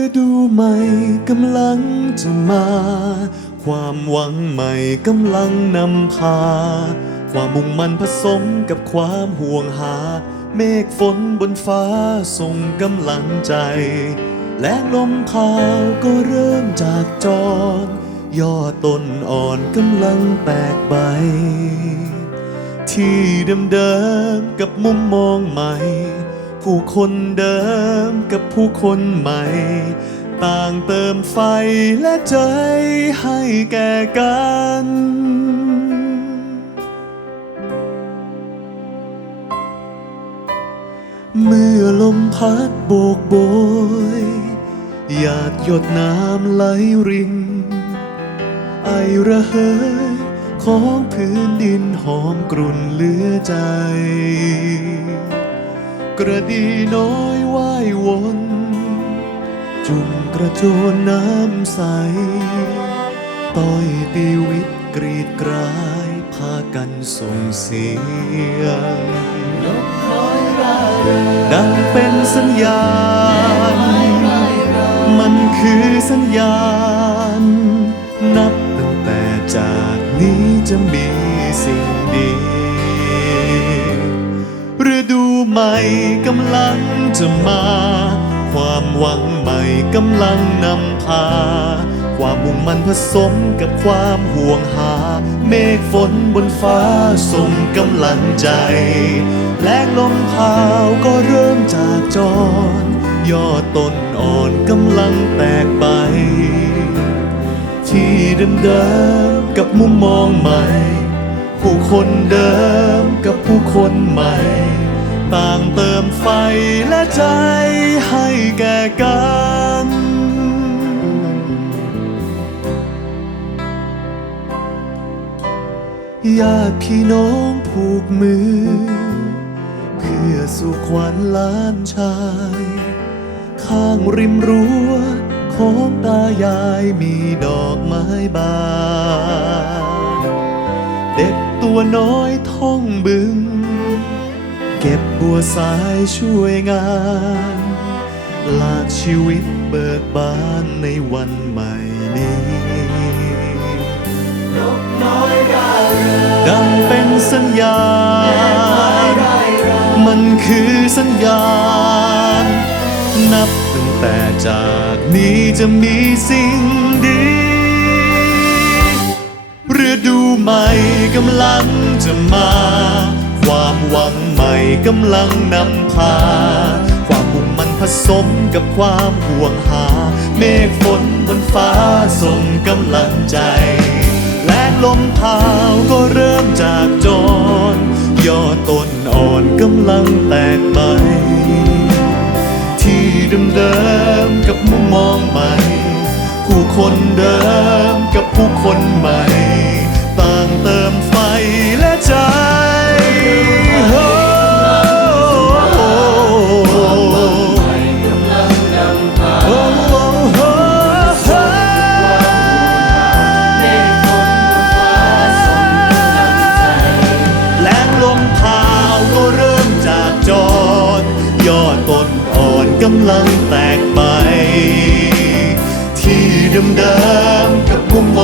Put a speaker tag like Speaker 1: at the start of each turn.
Speaker 1: ฤดูใหม่กำลังจะมา ความหวังใหม่กำลังนำพา ความมุ่งมั่นผสมกับความห่วงหา เมฆฝนบนฟ้าส่งกำลังใจ แรงลมพาวก็เริ่มจากจรยอดต้นอ่อนกำลังแตกใบ ที่เดิมๆกับมุมมองใหม่ ผู้คนเดิมกับผู้คนใหม่ ต่างเติมไฟและใจให้แก่กัน เมื่อลมพัดโบกโบยหยาดหยดน้ำไหลริน ไอระเหยของพื้นดินหอมกรุ่นเลือใจ กระดีน้อยว่ายวนจุ่มกระโจนน้ำใส ต้อยตีวิตกรีดกรายพากันส่งเสียงดังเป็นสัญญาณมันคือสัญญาณ กำลังจะมา ความหวังใหม่กำลังนำพา ความมุ่งมั่นผสมกับความห่วงหา เมฆฝนบนฟ้าส่งกำลังใจแรงลมพาวก็เริ่มจากจรยอดต้นอ่อนกำลังแตกใบที่เดิมๆกับมุมมองใหม่ ผู้คนเดิมกับผู้คนใหม่ ต่างเติมไฟและใจให้แก่กันญาติพี่น้องผูกมือ เพื่อสู่ขวัญล้านชาย ข้างริมรั้วของตายายมีดอกไม้บาน เด็กตัวน้อยท่องบึง เก็บบัวสายช่วยงาน ลากชีวิตเบิกบานในวันใหม่นี้ดังเป็นสัญญาณ มันคือสัญญาณ นับตั้งแต่จากนี้จะมีสิ่งดีฤดูใหม่กำลังจะมา ความหวังใหม่กำลังนำพา ความมุ่งมันผสมกับความห่วงหา เมฆฝนบนฟ้าส่งกำลังใจแรงลมพาวก็เริ่มจากจรยอดต้นอ่อนกำลังแตกใบที่เดิมๆกับมุมมองใหม่ ผู้คนเดิมกับผู้คนใหม่ กำลังแตกไป ที่เดิมๆกับมุมมอง